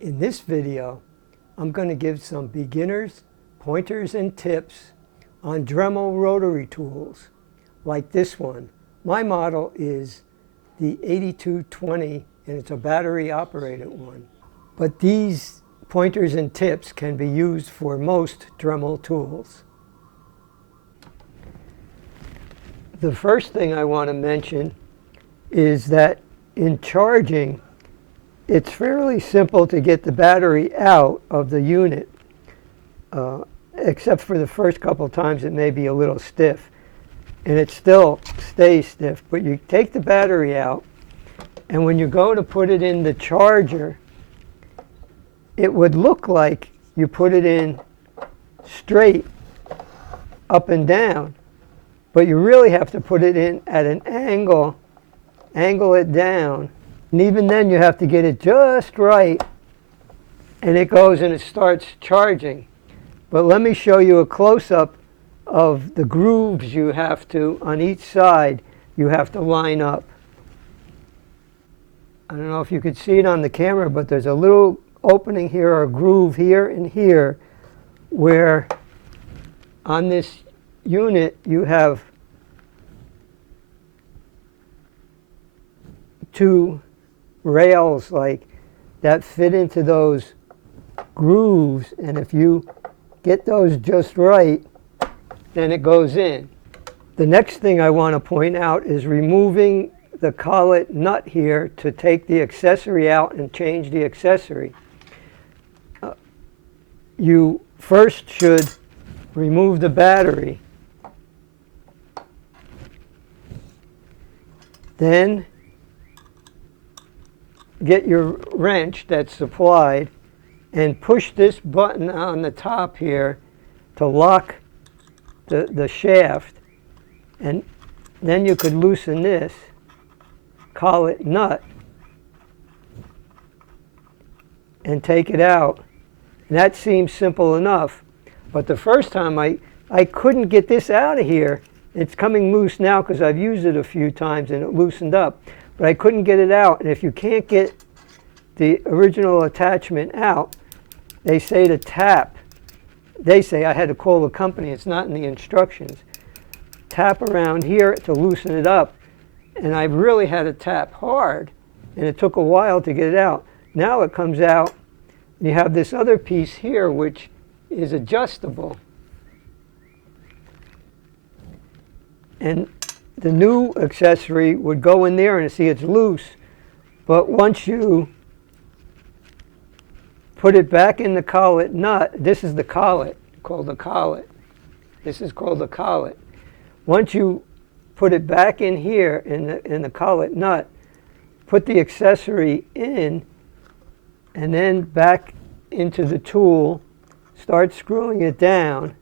In this video, I'm going to give some beginners, pointers, and tips on Dremel rotary tools, like this one. My model is the 8220, and it's a battery-operated one. But these pointers and tips can be used for most Dremel tools. The first thing I want to mention is that in charging, it's fairly simple to get the battery out of the unit, except for the first couple times it may be a little stiff, and it still stays stiff. But you take the battery out, and when you go to put it in the charger, it would look like you put it in straight up and down, but you really have to put it in at an angle it down. And even then you have to get it just right, and it goes and it starts charging. But let me show you a close-up of the grooves you have to, on each side, you have to line up. I don't know if you could see it on the camera, but there's a little opening here, or a groove here and here, where on this unit you have two rails like that fit into those grooves, and if you get those just right, then it goes in. The next thing I want to point out is removing the collet nut here to take the accessory out and change the accessory. You first should remove the battery, then get your wrench that's supplied and push this button on the top here to lock the shaft, and then you could loosen this collet nut and take it out. And that seems simple enough, but the first time I couldn't get this out of here. It's coming loose now because I've used it a few times and it loosened up, but I couldn't get it out. And if you can't get the original attachment out, they say to tap. They say, I had to call the company, it's not in the instructions. Tap around here to loosen it up. And I really had to tap hard, and it took a while to get it out. Now it comes out. You have this other piece here which is adjustable. And the new accessory would go in there, and see it's loose. But once you put it back in the collet nut, this is the collet, called the collet. This is called the collet. Once you put it back in here in the collet nut, put the accessory in, and then back into the tool, start screwing it down,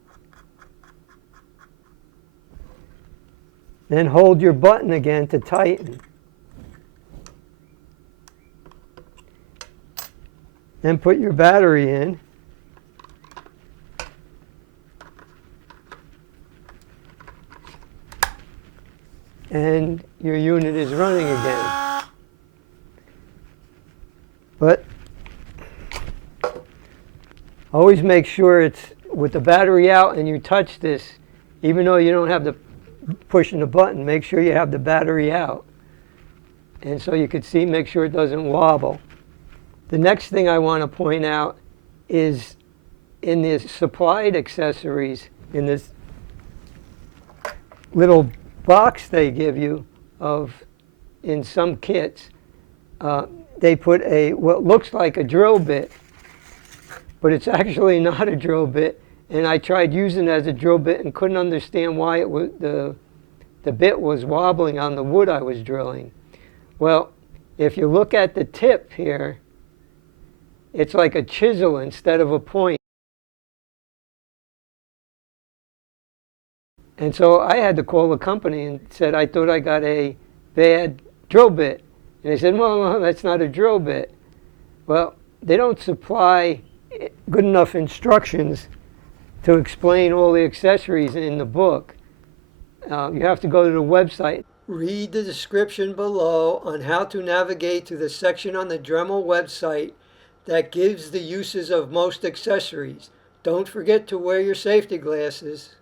then hold your button again to tighten. Then put your battery in, and your unit is running again. But always make sure it's with the battery out and you touch this, even though you don't have the pushing the button, make sure you have the battery out. And so you could see, make sure it doesn't wobble. The next thing I want to point out is in the supplied accessories, in this little box they give you in some kits, they put what looks like a drill bit, but it's actually not a drill bit. And I tried using it as a drill bit and couldn't understand why it was, the bit was wobbling on the wood I was drilling. Well, if you look at the tip here, it's like a chisel instead of a point. And so I had to call the company and said, I thought I got a bad drill bit. And they said, well, no, that's not a drill bit. Well, they don't supply good enough instructions to explain all the accessories in the book. You have to go to the website. Read the description below on how to navigate to the section on the Dremel website that gives the uses of most accessories. Don't forget to wear your safety glasses.